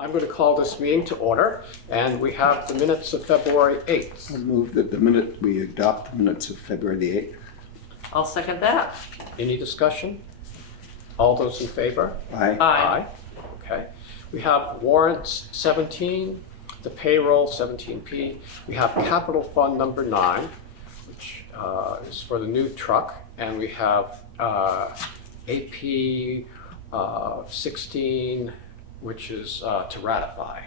I'm going to call this meeting to order, and we have the minutes of February 8th. I move that we adopt the minutes of February the 8th. I'll second that. Any discussion? All those in favor? Aye. Aye. Okay. We have warrants 17, the payroll 17P. We have capital fund number 9, which is for the new truck, and we have AP 16, which is to ratify.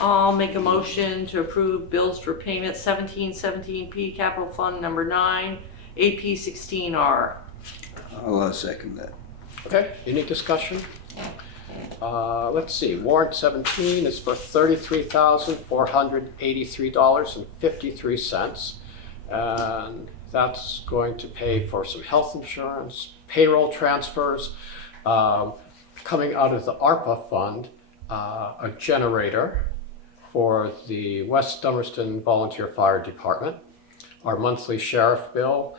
I'll make a motion to approve bills for payment 1717P, capital fund number 9, AP 16R. I'll second that. Okay, any discussion? Let's see, warrant 17 is for $33,483.53. And that's going to pay for some health insurance, payroll transfers, coming out of the ARPA fund, a generator for the West Dummerston Volunteer Fire Department, our monthly sheriff bill,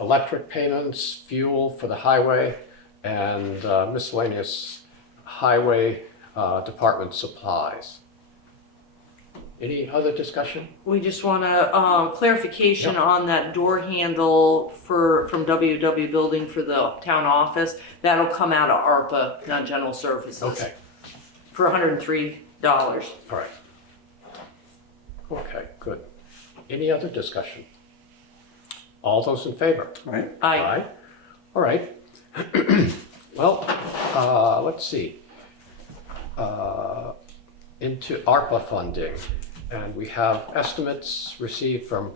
electric payments, fuel for the highway, and miscellaneous highway department supplies. Any other discussion? We just want a clarification on that door handle from WW Building for the town office. That'll come out of ARPA, not general services. Okay, For $103. all right. Okay, good. Any other discussion? All those in favor? Right? Aye. All right. Well, let's see. Into ARPA funding. And we have estimates received from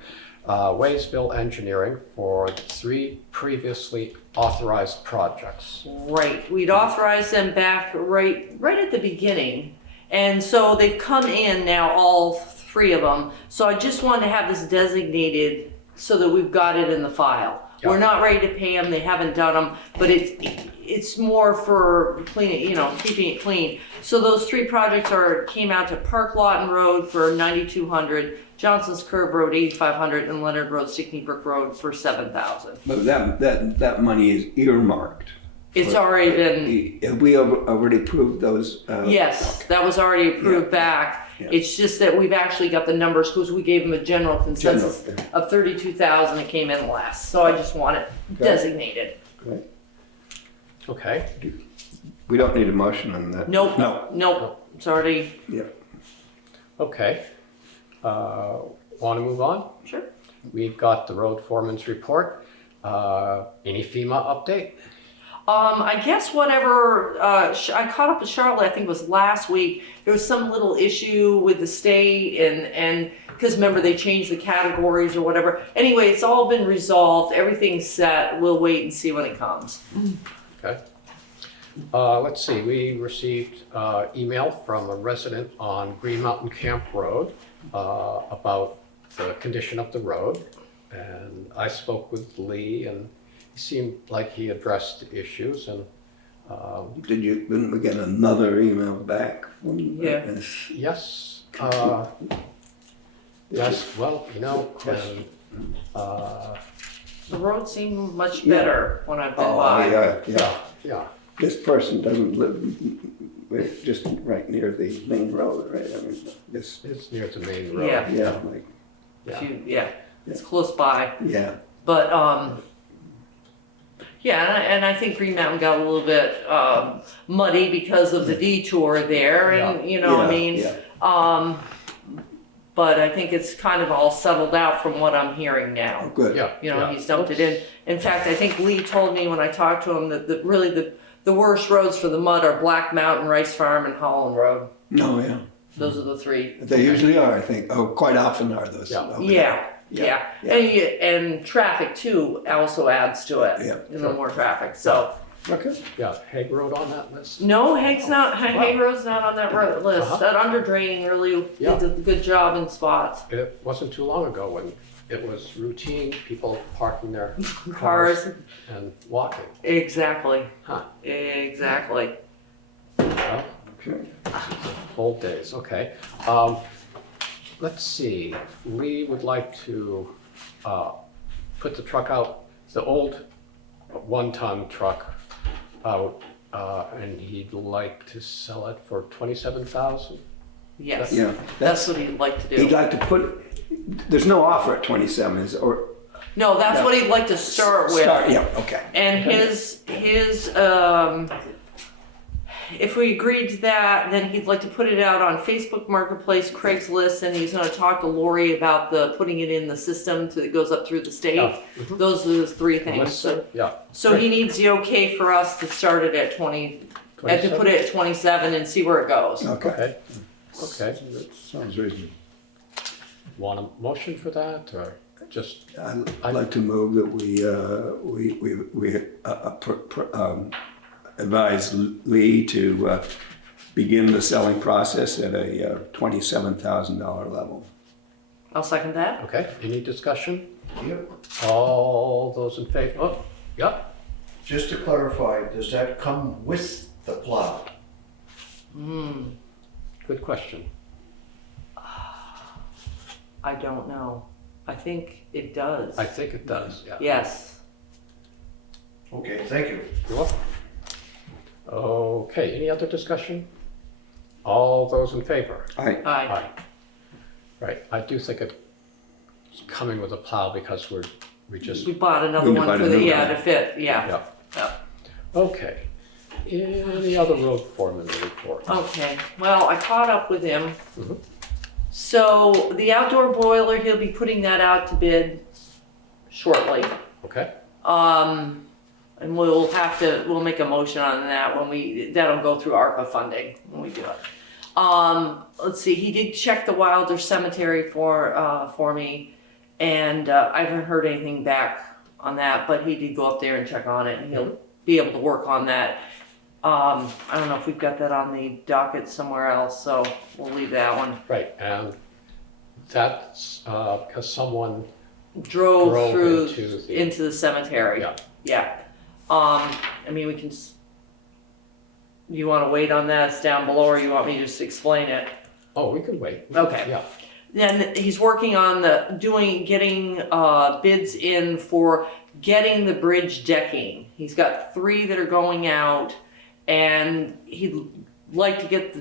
Waysville Engineering for 3 previously authorized projects. Right, we'd authorized them back right at the beginning. And so they've come in now, all 3 of them. So I just wanted to have this designated so that we've got it in the file. Yeah. We're not ready to pay them, they haven't done them, but it's more for cleaning, keeping it clean. So those 3 projects came out to Park Lawton Road for $9,200, Johnson's Curve Road $8,500, and Leonard Road, Stickney Brook Road for $7,000. But that money is earmarked. It's already been, Have we already approved those? yes, that was already approved back. Yeah. It's just that we've actually got the numbers because we gave them a general consensus of 32,000. It came in less, so I just want it designated. Right. Okay. We don't need a motion on that. Nope. No. It's already, Yeah. Okay. Want to move on? sure. We've got the road foreman's report. Any FEMA update? I guess whatever, I caught up with Charlotte, I think it was last week. There was some little issue with the state and because remember they changed the categories or whatever. Anyway, it's all been resolved. Everything's set. We'll wait and see when it comes. Okay. Let's see, we received email from a resident on Green Mountain Camp Road about the condition of the road. And I spoke with Lee, and he seemed like he addressed the issues. And Didn't we get another email back? Yeah. yes, yes, well, and, The road seemed much better when I've been Oh, by. yeah. This person doesn't live just right near the main road, right? I mean, this, It's near the main road. Yeah. yeah, like, It's close by. yeah. But and I think Green Mountain got a little bit muddy because of the detour there, and but I think it's kind of all settled out from what I'm hearing now. Oh, good. Yeah. He's dumped it in. In fact, I think Lee told me when I talked to him that really the worst roads for the mud are Black Mountain, Rice Farm, and Holland Road. Oh, yeah. Those are the 3. They usually are, I think. Oh, quite often are those. Yeah. over Yeah. there. And traffic too also adds to it. Yeah, You know, more traffic. So Okay. Yeah, Hague Road on that list? no, Hague Road's not on that list. Uh-huh. That under draining really Yeah. did a good job in spots. It wasn't too long ago when it was routine, people parking their Cars. and walking. Exactly. Huh. Exactly. Well, Okay. old days, okay. Let's see, Lee would like to put the truck out, the old 1-ton truck out and he'd like to sell it for 27,000. Yes, Yeah, that's what he'd like to he'd do. like to there's no offer at 27, is or No, that's what he'd like to start with. Yeah, okay. And his if we agreed to that, then he'd like to put it out on Facebook Marketplace, Craigslist, and he's gonna talk to Lori about putting it in the system that goes up through the state. Yeah. Mhm. Those are the three things. Listen, yeah. So he needs the okay for us to start it at 20, and to put it at 27 and see where it goes. Okay. Okay, okay. That sounds reasonable. Want a motion for that, or just, I'd like to move that we advise Lee to begin the selling process at a $27,000 level. I'll second that. okay, any discussion? Yep. All those in favor? Oh, yep, Just to clarify, does that come with the plow? good question. I don't know. I think it does. I think it does, yeah. Yes. Okay, thank you. You're welcome. Okay, any other discussion? All those in favor? Aye. Aye. Right, I do think it's coming with a plow because we just, We bought another We one bought for a the, new yeah, one. to fit, yeah. yeah. Yeah. Okay, any other road foreman report? Okay, well, I caught up with him. Mhm. So the outdoor boiler, he'll be putting that out to bid shortly. Okay, And we'll make a motion on that that'll go through ARPA funding when we do it. Let's see, he did check the Wilder Cemetery for me, and I haven't heard anything back on that, but he did go up there and check on it, and he'll be able to work on that. I don't know if we've got that on the docket somewhere else, so we'll leave that one. right, and that's because someone, Drove through into into the cemetery. yeah, Yeah. I mean, we can. You want to wait on that? It's down below, or you want me to just explain it? oh, we can wait. Okay. Yeah, Then he's working on getting bids in for getting the bridge decking. He's got 3 that are going out, and he'd like to get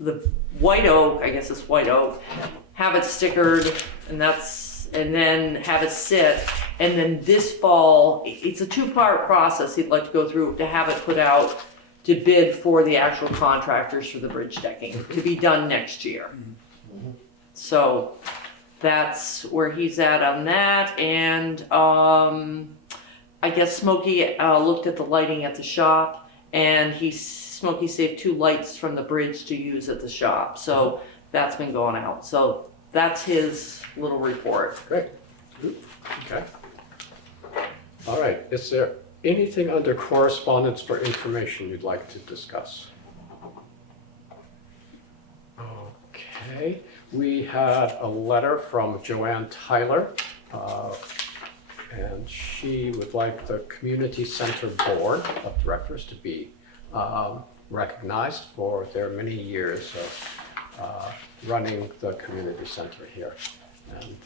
the white oak. I guess it's white oak. Have it stickered, and then have it sit. And then this fall, it's a 2-part process he'd like to go through to have it put out to bid for the actual contractors for the bridge decking to be done next year. So that's where he's at on that. And I guess Smokey looked at the lighting at the shop, and Smokey saved 2 lights from the bridge to use at the shop. So that's been going out. So that's his little report. great. Okay. All right, is there anything under correspondence for information you'd like to discuss? Okay, we had a letter from Joanne Tyler, and she would like the Community Center Board of Directors to be recognized for their many years of running the community center here. And,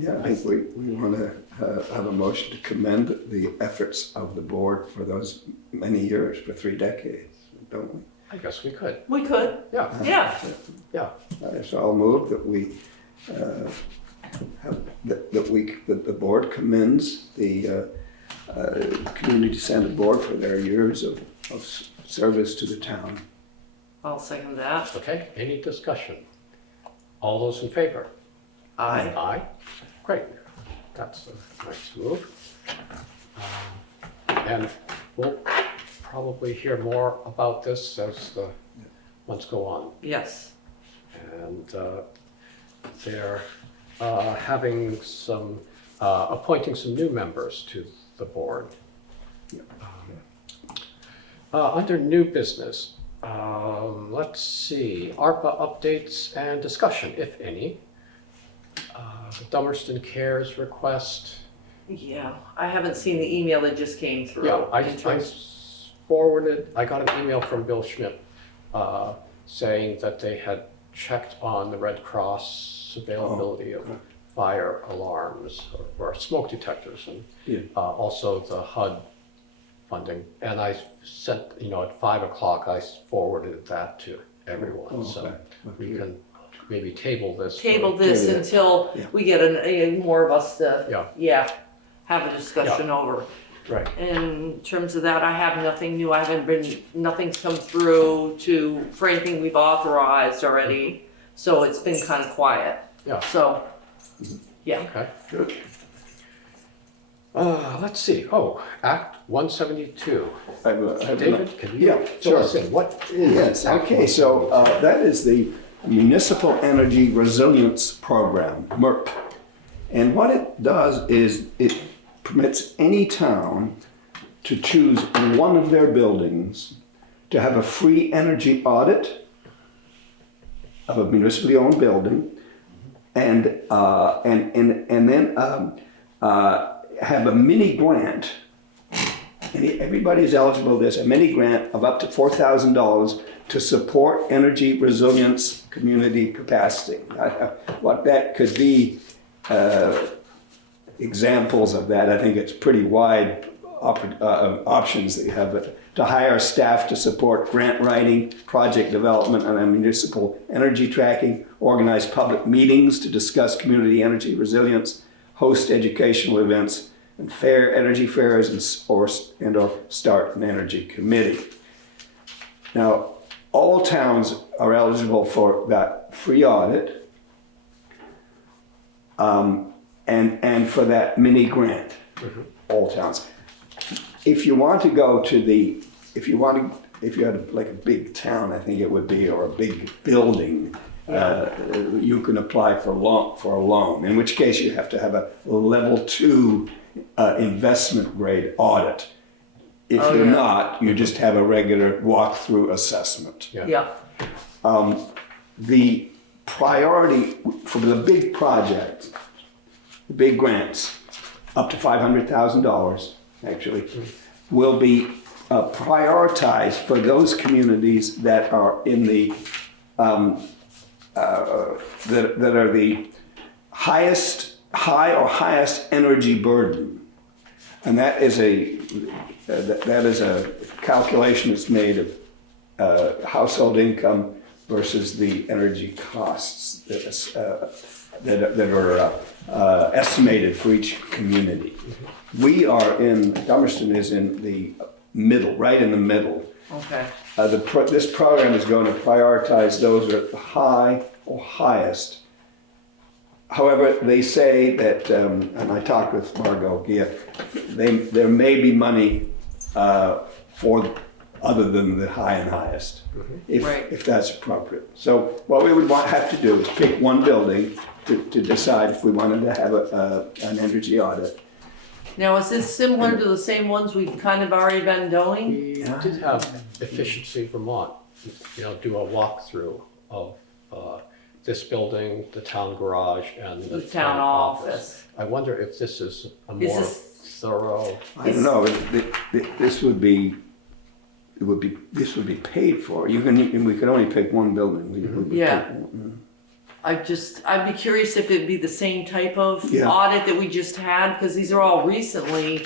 Yeah, I think we want to have a motion to commend the efforts of the board for those many years, for 3 decades, don't we? I guess we could, We could. yeah, Yeah. yeah. So I'll move that that the board commends the community center board for their years of service to the town. I'll second that. Okay, any discussion? All those in favor? Aye. Aye. Great, that's a nice move. And we'll probably hear more about this as the months go on. Yes. And they're having some, appointing some new members to the board. Under new business, let's see, ARPA updates and discussion, if any. The Dummerston Cares request. Yeah, I haven't seen the email that just came through. Yeah, I got an email from Bill Schmidt saying that they had checked on the Red Cross availability of fire alarms or smoke detectors, and Yeah. also the HUD funding. And I sent, at 5 o'clock, I forwarded that to everyone. Oh, So okay. we can maybe table this. Table for- this Table it. until Yeah. we get more of us to, Yeah, have a discussion over. right. In terms of that, I have nothing new. Nothing's come through for anything we've authorized already. So it's been kind of quiet. Yeah. So, yeah. Okay. Good. Let's see. Oh, Act 172. I have David, can you Yeah, fill sure. us in? What is Yes, Act okay, so that is the Municipal Energy Resilience Program, MERP. And what it does is it permits any town to choose in one of their buildings to have a free energy audit of a municipally owned building and then have a mini grant. And everybody's eligible. There's a mini grant of up to $4,000 to support energy resilience community capacity. What that could be, examples of that, I think it's pretty wide options that you have, but to hire staff to support grant writing, project development, and municipal energy tracking, organize public meetings to discuss community energy resilience, host educational events, and energy fairs, or start an energy committee. Now, all towns are eligible for that free audit and for that mini grant. All towns. If you want to go to if you had like a big town, I think it would be, or a big building, you can apply for a loan, in which case you have to have a level 2 investment grade audit. If you're not, you just have a regular walkthrough assessment. Yeah. The priority for the big projects, the big grants, up to $500,000 actually, will be prioritized for those communities that are in the that are the highest energy burden, and that is a calculation that's made of household income versus the energy costs that are estimated for each community. We are Dummerston is in the middle, right in the middle. Okay. This program is going to prioritize those who are at the high or highest. However, they say that, and I talked with Margot Gia, there may be money for other than the high and highest, if that's appropriate. So what we would have to do is pick one building to decide if we wanted to have an energy audit. Now, is this similar to the same ones we've kind of already been doing? We did have Efficiency Vermont, do a walkthrough of this building, the town garage, and the town office. I wonder if this is a more thorough. I don't know. This would be paid for. We can only pick one building. Yeah. I'd be curious if it'd be the same type of audit that we just had, because these are all recently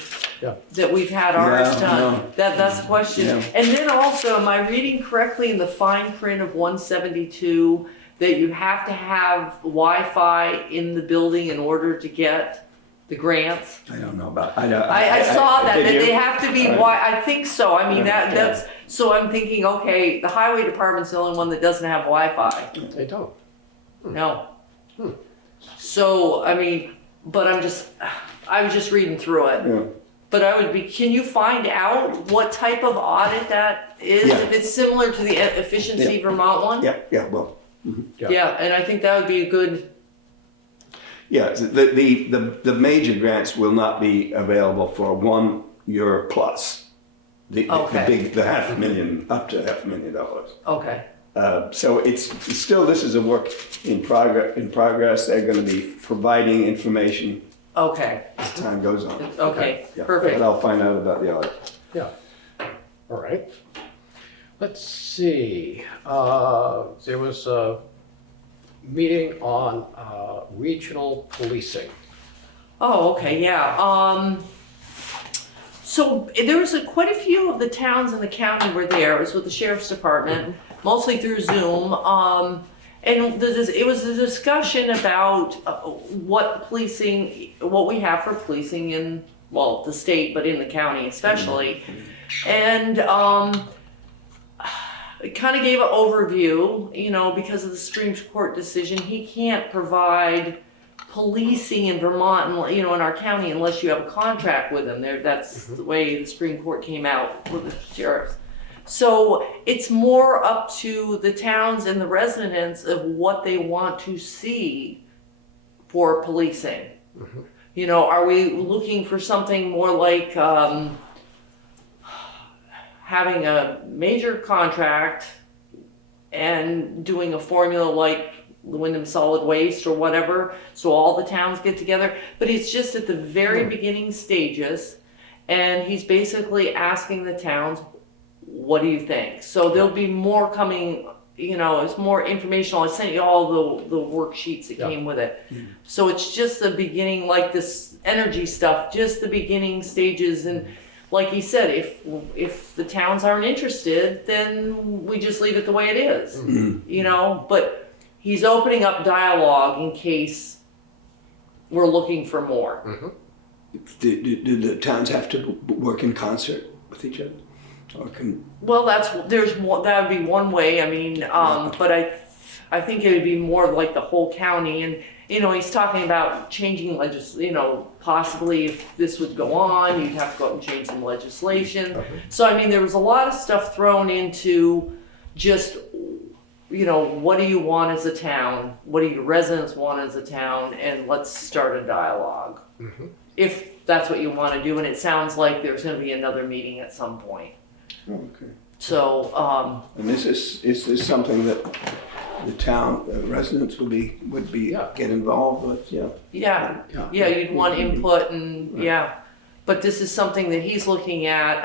that we've had ours done. No. That's the question. Yeah. And then also, am I reading correctly in the fine print of 172 that you have to have Wi-Fi in the building in order to get the grants? I don't know about. I saw that did you? they have to be. I think so. I mean that's. So I'm thinking, okay, the highway department's the only one that doesn't have Wi-Fi. They don't. No. So, I mean, but I was just reading through it. Yeah. But can you find out what type of audit that is? Yeah. If it's similar to the Efficiency Vermont one? Yeah. Well. Yeah, and I think that would be a good. Yeah. The major grants will not be available for €1 plus. The $500,000 up to $500,000. Okay. So it's still, this is a work in progress. They're going to be providing information Okay. as time goes on. Okay. Yeah. Perfect. But I'll find out about the audit. Yeah. All right. Let's see. There was a meeting on regional policing. Oh, okay, yeah. So there was quite a few of the towns in the county were there. It was with the sheriff's department, mostly through Zoom. And it was a discussion about what we have for policing in, well, the state, but in the county especially. And it kind of gave an overview, you know, because of the Supreme Court decision, he can't provide policing in Vermont, you know, in our county unless you have a contract with them. That's the way the Supreme Court came out with the sheriffs. So it's more up to the towns and the residents of what they want to see for policing. You know, are we looking for something more like having a major contract and doing a formula like the Wyndham Solid Waste or whatever, so all the towns get together? But it's just at the very beginning stages, and he's basically asking the towns, what do you think? So there'll be more coming, you know, it's more informational. I sent you all the worksheets that came with it. So it's just the beginning, like this energy stuff, just the beginning stages. And like he said, if the towns aren't interested, then we just leave it the way it is, you know, but he's opening up dialogue in case we're looking for more. Do the towns have to work in concert with each other? Or Well, that would be one way. I mean, but I think it would be more like the whole county. And you know, he's talking about changing you know, possibly if this would go on, you'd have to go out and change some legislation. So I mean, there was a lot of stuff thrown into just, you know, what do you want as a town? What do your residents want as a town? And let's start a dialogue. If that's what you want to do. And it sounds like there's going to be another meeting at some point. Okay. So, And is this something that the town residents would get involved with? yeah, you'd want input and but this is something that he's looking at,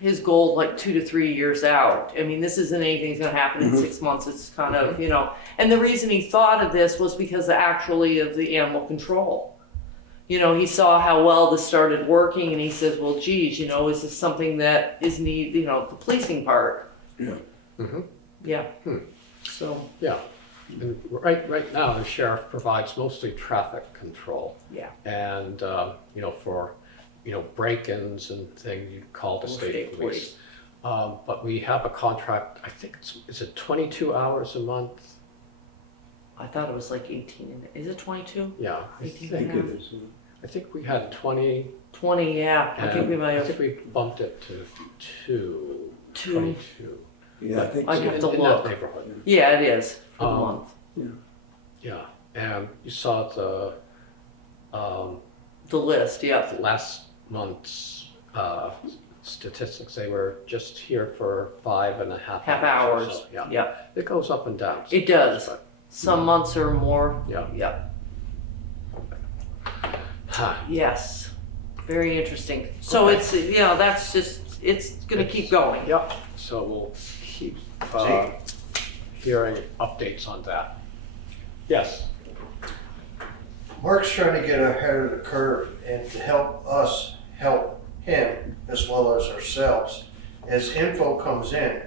his goal like 2 to 3 years out. I mean, this isn't anything that's gonna happen in 6 months. It's kind of, you know, and the reason he thought of this was because actually of the animal control. You know, he saw how well this started working and he says, well, geez, you know, is this something that is you know, the policing part? So. Yeah, and right now the sheriff provides mostly traffic control. And, you know, for, you know, break-ins and things, you call the state police. But we have a contract, I think is it 22 hours a month? I thought it was like 18. Is it 22? Yeah, 18 I think it is. I think we had 20. 20, yeah. I think we might I have. think we bumped it to 22. Yeah, I think I'd so. have to In look. that neighborhood. Yeah, it is for the month. Yeah, and you saw The list, yeah. last month's statistics. They were just here for 5.5 Half hours. or hours. so. Yeah. It goes up and down. It does. But, Some months are more. Yeah. Yes. Very interesting. So Okay. it's, you know, that's just, it's going to keep going. Yep, so we'll keep hearing updates on that. Yes. Mark's trying to get ahead of the curve and to help us help him as well as ourselves. As info comes in,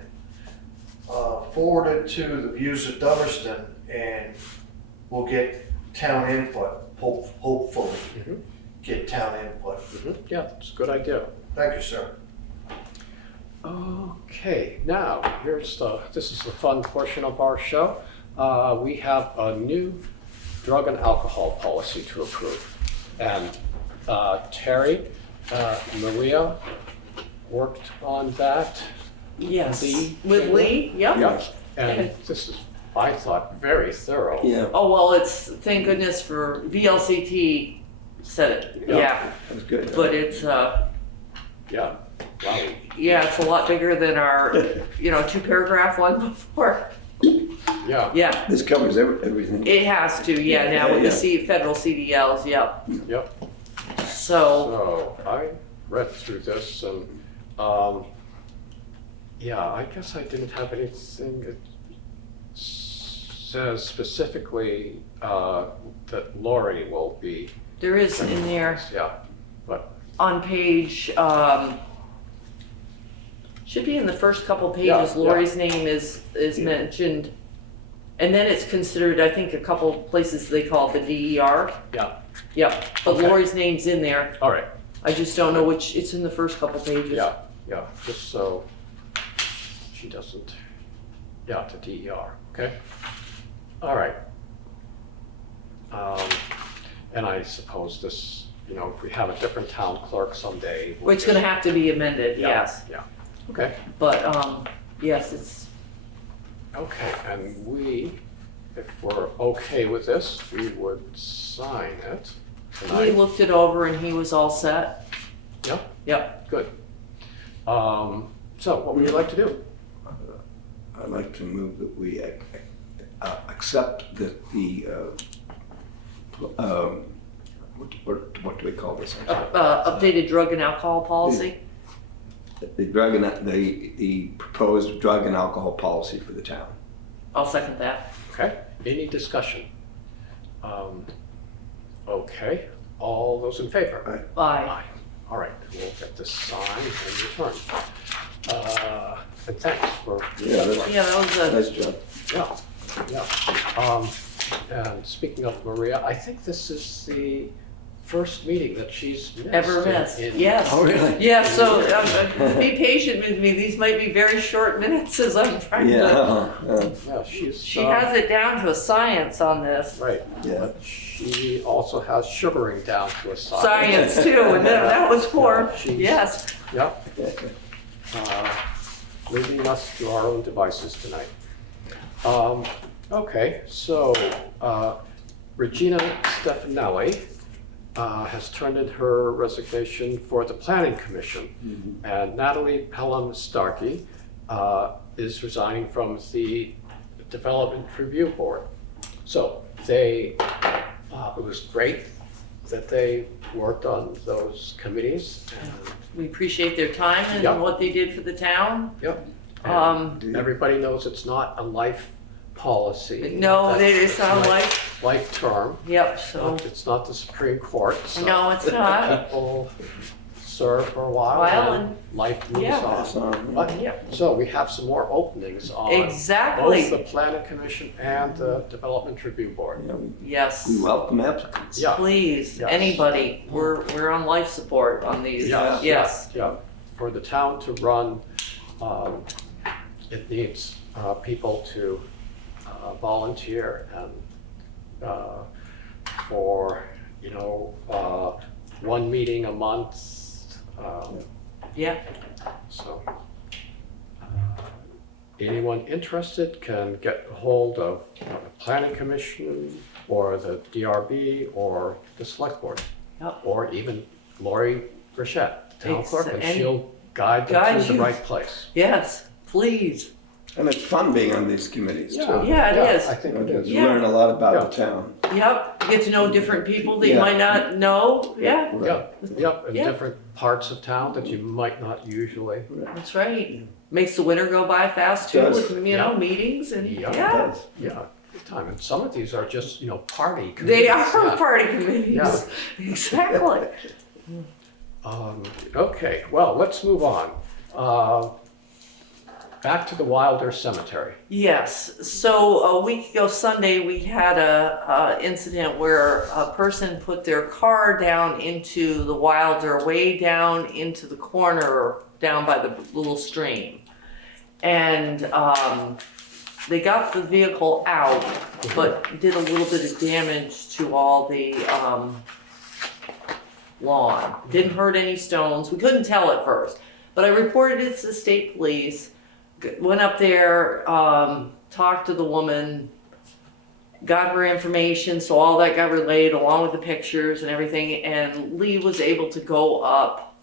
forwarded to the views of Dummerston, and we'll get town input, hopefully get town input. Yeah, it's a good idea. Thank you, sir. Okay, now this is the fun portion of our show. We have a new drug and alcohol policy to approve. And Terry, Maria worked on that. Yes. Lee. With Lee, yep. Yes. And this is, I thought, very thorough. Yeah, Oh, well, it's, thank goodness for VLCT said it. Yeah. that's good. But it's, Yeah, wow. yeah, it's a lot bigger than our, you know, 2-paragraph one before. Yeah, Yeah, This covers everything. it has to, yeah, now with the federal CDLs, yep. yep. So, So I read through this and, yeah, I guess I didn't have anything that says specifically that Lori will be, There is in there yeah, but, on page, should be in the first couple pages, Yeah, yeah. Lori's name is mentioned. And then it's considered, I think, a couple places they call it the DER. yeah, Yep, but Okay. Lori's name's in there. all right, I just don't know which, it's in the first couple pages. yeah, yeah, just so she doesn't, yeah, to DER, okay? All right. And I suppose this, you know, if we have a different town clerk someday. we'll It's gonna just- have to be amended, Yeah, yes. Yeah, okay, But, yes, it's, okay, and we, if we're okay with this, we would sign it he tonight. looked it over and he was all set. Yeah, Yep, good. So what would you like to do? I'd like to move that we accept the what do we call this? updated drug and alcohol policy. The drug and the proposed drug and alcohol policy for the town. I'll second that. Okay, any discussion? Okay, all those in favor? Bye. All right, we'll get this signed and returned. And thanks for. Yeah, that's Yeah, that was a, nice job. Yeah. And speaking of Maria, I think this is the first meeting that she's missed. ever missed, in- yes. Oh, really? Yeah, so be patient with me. These might be very short minutes as I'm trying to. Yeah, Yeah, she's. She has it down to a science on this. Right, yeah. but she also has sugaring down to a science. Science too, and that was for, She's- yes. Yep. Leaving us to our own devices tonight. Okay, so Regina Stefanelli has turned in her resignation for the Planning Commission, and Natalie Pelham-Starkey is resigning from the Development Review Board. So they, it was great that they worked on those committees, and We appreciate their time Yeah. and what they did for the town. yep. Um, And everybody knows it's not a life policy. No, That's- it sounds like, Life term. yep, so, It's not the Supreme Court. So no, it's not. people serve for a while While and life moves yeah. on. But, Yep, so we have some more openings on both the exactly, Planning Commission and the Development Review Board. Yeah, we yes. welcome applicants. Yeah. Please, Yes. anybody, we're on life support on these, Yeah, yes. Yeah, for the town to run, it needs people to volunteer and for, you know, one meeting a month. Yeah, So anyone interested can get a hold of the Planning Commission or the DRB or the Select-Board. Yep. Or even Lori Frechette, town clerk, and and she'll guide them guide to the you. right place. yes, please. And it's fun being on these committees too. Yeah, it is. I think it is. You learn a lot about the town. Yep, get to know different people that you Yeah. might not know, yeah, Yep, in Yeah. different parts of town that you might not usually. that's right. Makes the winter go by fast too, Does. with, you know, meetings and, Yeah. yeah. Yeah, good time. And some of these are just, you know, party committees. They are Yeah. party committees, Yeah. exactly. Okay, well, let's move on. Back to the Wilder Cemetery. Yes, so a week ago Sunday, we had a incident where a person put their car down into the Wilder, way down into the corner, down by the little stream. And they got the vehicle out, but did a little bit of damage to all the lawn. Didn't hurt any stones, we couldn't tell at first. But I reported it to the state police. Went up there, talked to the woman, got her information, so all that got relayed along with the pictures and everything, and Lee was able to go up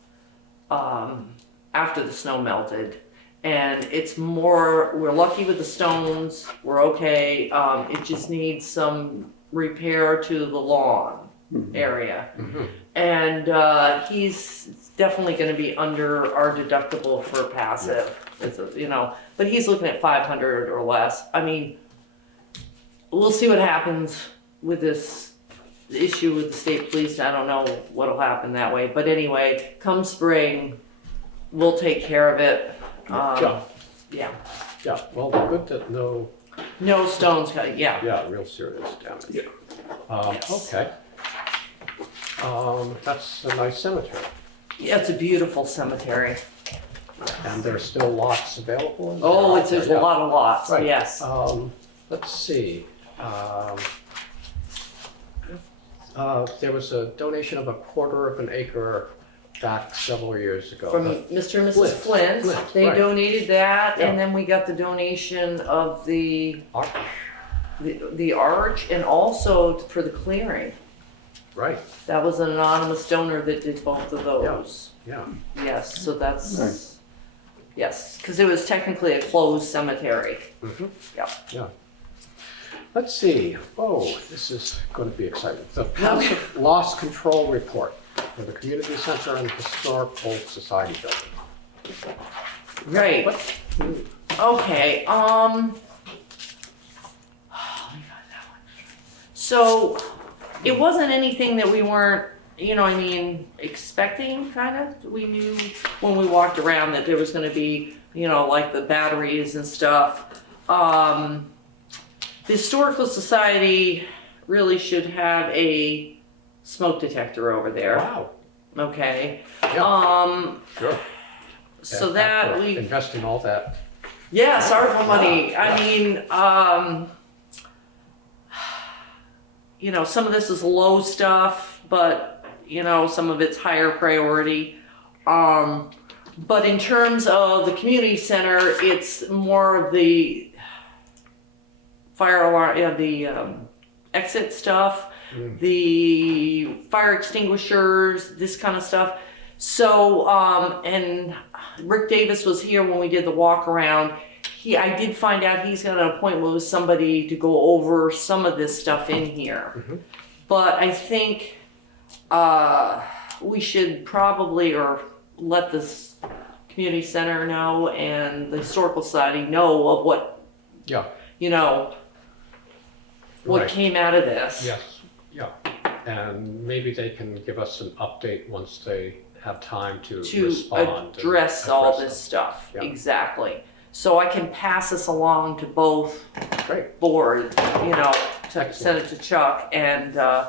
after the snow melted. And it's more, we're lucky with the stones, we're okay, it just needs some repair to the lawn area. Mhm. And he's definitely gonna be under our deductible for passive. It's a, you know, but he's looking at 500 or less. I mean, we'll see what happens with this issue with the state police. I don't know what'll happen that way, but anyway, come spring, we'll take care of it. Yeah, Yeah, yeah, well, good that no, no stones, yeah. yeah, real serious damage. Yes. Okay. That's a nice cemetery. Yeah, it's a beautiful cemetery. And there's still lots available? in Oh, there? there's Yeah. a lot of lots, Right. yes. Let's see. There was a donation of 1/4 of an acre back several years ago. From Mr. and Mrs. Flint. Flint, Flint, they right. donated that, Yeah. and then we got the donation of the Arch. arch, and also for the clearing. Right, That was an anonymous donor that did both of those. yeah. Yes, so that's, Nice. yes, because it was technically a closed cemetery. Mhm. Yeah. Yeah. Let's see. Oh, this is going to be exciting. The passive loss control report for the community center and historical society building. Right, What? okay, so it wasn't anything that we weren't, expecting, kind of. We knew when we walked around that there was gonna be, like the batteries and stuff. The Historical Society really should have a smoke detector over there, Wow. okay? Yeah. Sure. So Yeah, that after we, investing all that. yes, ARPA money, Yeah. I mean, some of this is low stuff, but, some of it's higher priority. But in terms of the community center, it's more of the fire alarm, the exit stuff, the fire extinguishers, this kind of stuff. So, and Rick Davis was here when we did the walk around. I did find out he's got an appointment with somebody to go over some of this stuff in here. Mhm. But I think we should probably, or let this community center know and the historical society know of what, Yeah. what Right. came out of this. Yes. Yeah. And maybe they can give us an update once they have time to respond. and address all address this stuff, Yeah. exactly. So I can pass this along to both them. Great. boards, to Excellent. send it to Chuck, and the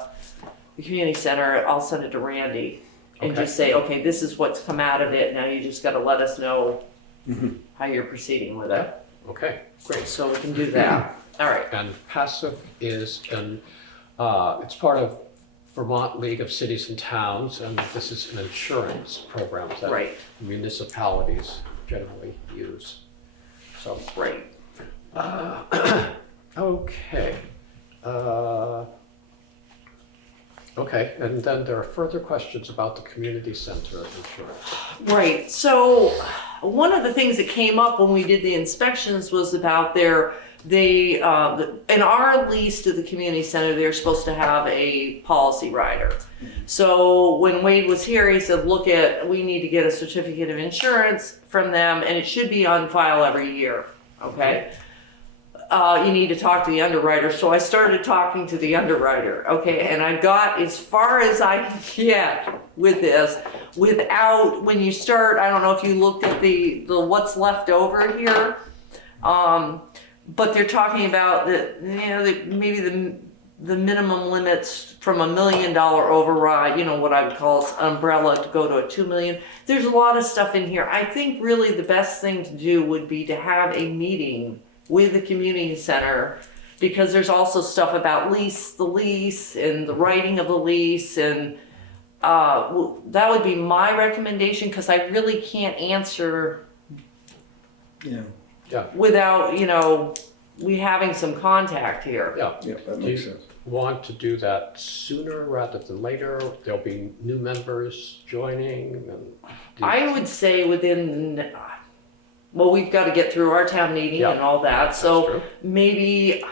community center, I'll send it to Randy. And Okay. just say, okay, this is what's come out of it, now you just gotta let us know how you're proceeding with it. Okay. Great. So we can do that, all right. And passive is it's part of Vermont League of Cities and Towns, and this is an insurance program that Right. municipalities generally use. So, Right. okay. Okay, and then there are further questions about the community center insurance. Right, so one of the things that came up when we did the inspections was about in our lease to the community center, they're supposed to have a policy rider. So when Wade was here, he said, we need to get a certificate of insurance from them, and it should be on file every year, okay? You need to talk to the underwriter. So I started talking to the underwriter, okay? And I got as far as I can get with this without, when you start, I don't know if you looked at the what's left over here, but they're talking about maybe the minimum limits from $1 million override, what I would call umbrella, to go to a $2 million. There's a lot of stuff in here. I think really the best thing to do would be to have a meeting with the community center, because there's also stuff about the lease and the writing of the lease, and that would be my recommendation, because I really can't answer without, we having some contact here. Yeah. Yeah, that Do makes you sense. want to do that sooner rather than later? There'll be new members joining. I would say we've got to get through our town meeting Yeah. and all that, That's so true. maybe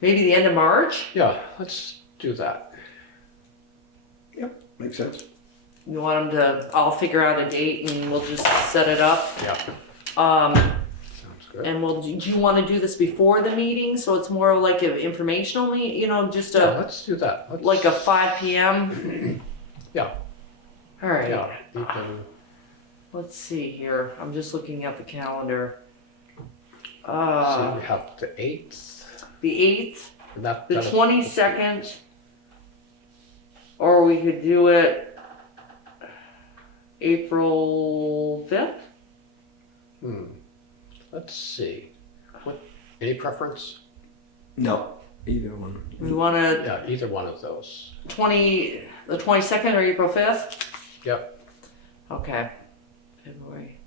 the end of March? Yeah, let's do that. Yep, makes sense. You want them I'll figure out a date and we'll just set it up. Yeah. Um, Sounds good. And do you want to do this before the meeting, so it's more like an informational just Yeah, let's do that. like a 5 p.m.? Yeah. All right. Yeah, you can, Let's see here. I'm just looking at the calendar. see, we have the 8th. The 8th, and that- the that'll- 22nd, or we could do it April 5th? Let's see. Any preference? No, either one. We want to Yeah, either one of those. the 22nd or April 5th? Yep. Okay. February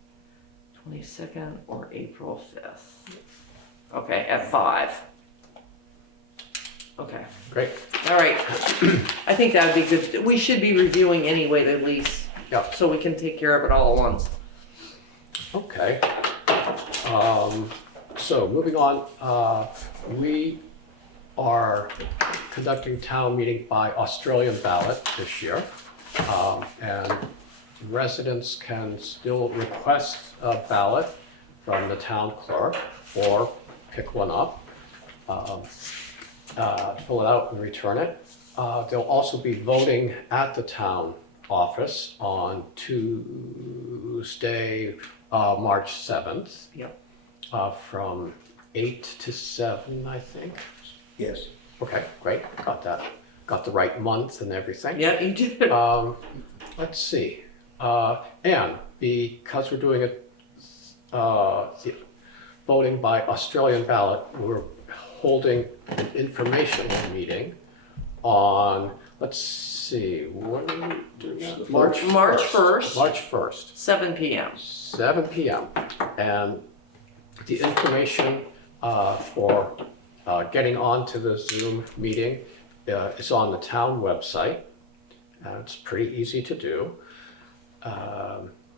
22nd or April 5th. Okay, at 5. Okay. Great. All right. I think that would be good. We should be reviewing anyway the lease. Yep. So we can take care of it all at once. Okay. So moving on, we are conducting town meeting by Australian ballot this year. And residents can still request a ballot from the town clerk or pick one up, fill it out and return it. They'll also be voting at the town office on Tuesday, March 7th. Yep. From 8 to 7, I think. Yes. Okay, great, got that. Got the right month and everything. Yeah, you did. Let's see. And because we're doing it, the voting by Australian ballot, we're holding an informational meeting on, let's see, when are we doing that? March 1st. March 1st. 7 p.m. 7 p.m. And the information for getting onto the Zoom meeting is on the town website. It's pretty easy to do.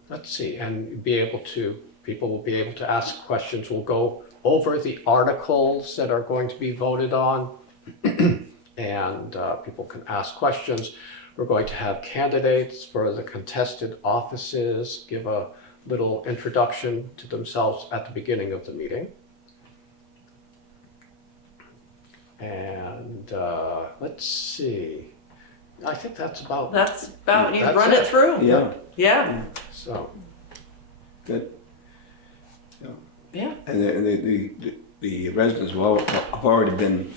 Let's see, and people will be able to ask questions. We'll go over the articles that are going to be voted on, and people can ask questions. We're going to have candidates for the contested offices give a little introduction to themselves at the beginning of the meeting. And let's see, I think that's about, That's about, you That's run it. it through. Yeah, Yeah. so, good. Yeah. And the residents have already been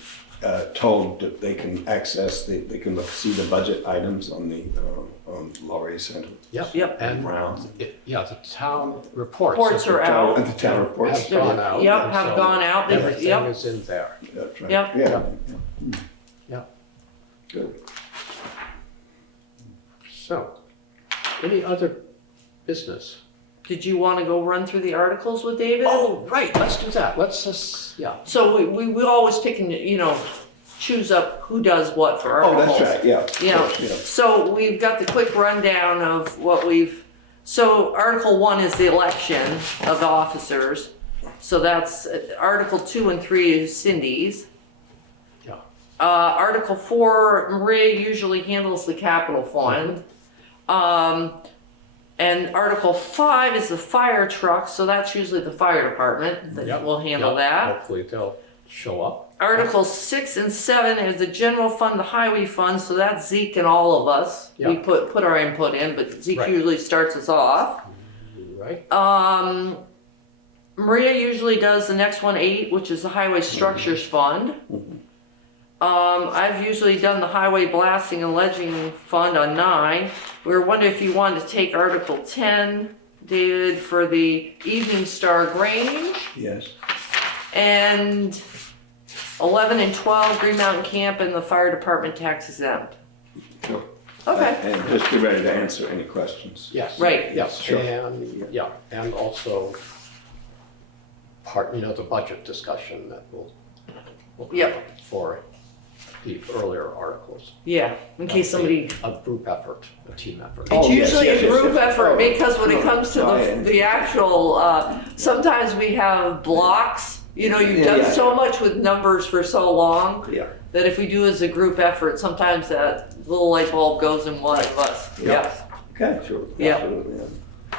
told that they can access, they can see the budget items on the Laurie Center. yep. Yep. And Brown. the town reports. Reports are out. The town reports. Have gone out. Yep, and have so gone out. Everything Yep. is in there. That's right. Yep. Yeah. Yep. Good. So, any other business? Did you want to go run through the articles with David? Oh, right, let's do that. Let's just, yeah. So we always pick and, choose up who does what for Oh, articles. that's right, yeah. Yeah. Yeah. So we've got the quick rundown of what so Article 1 is the election of the officers. So that's Article 2 and 3 is Cindy's. Yeah. Article 4, Maria usually handles the capital fund. And Article 5 is the fire truck, so that's usually the fire department that Yep, will handle yep. that. Hopefully they'll show up. Articles 6 and 7 is the general fund, the highway fund, so that's Zeke and all of us. We Yeah. put our input in, but Zeke Right. usually starts us off. Right? Maria usually does the next one, 8, which is the highway structures fund. I've usually done the highway blasting and ledging fund on 9. We were wondering if you wanted to take Article 10, David, for the Evening Star Grange. Yes. And 11 and 12, Green Mountain Camp and the fire department tax exempt. Sure. Okay. And just be ready to answer any questions. Yes. Right. Yes, Sure. and also the budget discussion that will come Yep. up for the earlier articles. Yeah, in case somebody. A group effort, a team effort. Oh, It's yes, usually yes, a yes, group yes. effort Oh, because when it no, comes to no, I- the actual, sometimes we have blocks. You've Yeah, done yeah. so much with numbers for so long Yeah. that if we do as a group effort, sometimes that little light bulb goes in one of us. Yeah. Yeah. Okay, sure. Yeah. Absolutely, yeah.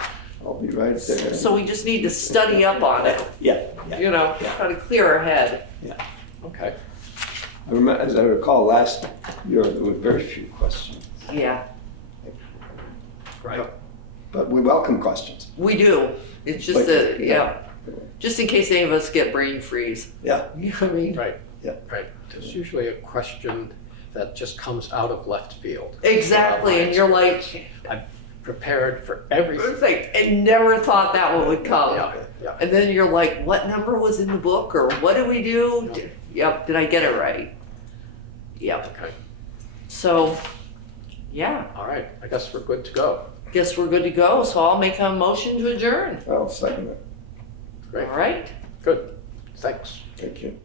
I'll be right there. So we just need to study up on it, Yeah, you know, try to clear our head. Okay. I remember, as I recall, last year there were very few questions, Yeah, Right. but we welcome questions. we do. It's just But- that, yeah, just in case any of us get brain freeze. Yeah. You know what I mean? Right. Yeah. Right. There's usually a question that just comes out of left field. Exactly, and you're like, I've prepared for everything. it's like, I never thought that one would come. Yeah, yeah. And then you're like, what number was in the book, or what did we do? Yep, did I get it right? Yep. Okay. So, yeah, All right. I guess we're good to go. guess we're good to go. So I'll make a motion to adjourn. I'll second it. Great. All right. Good. Thanks. Thank you.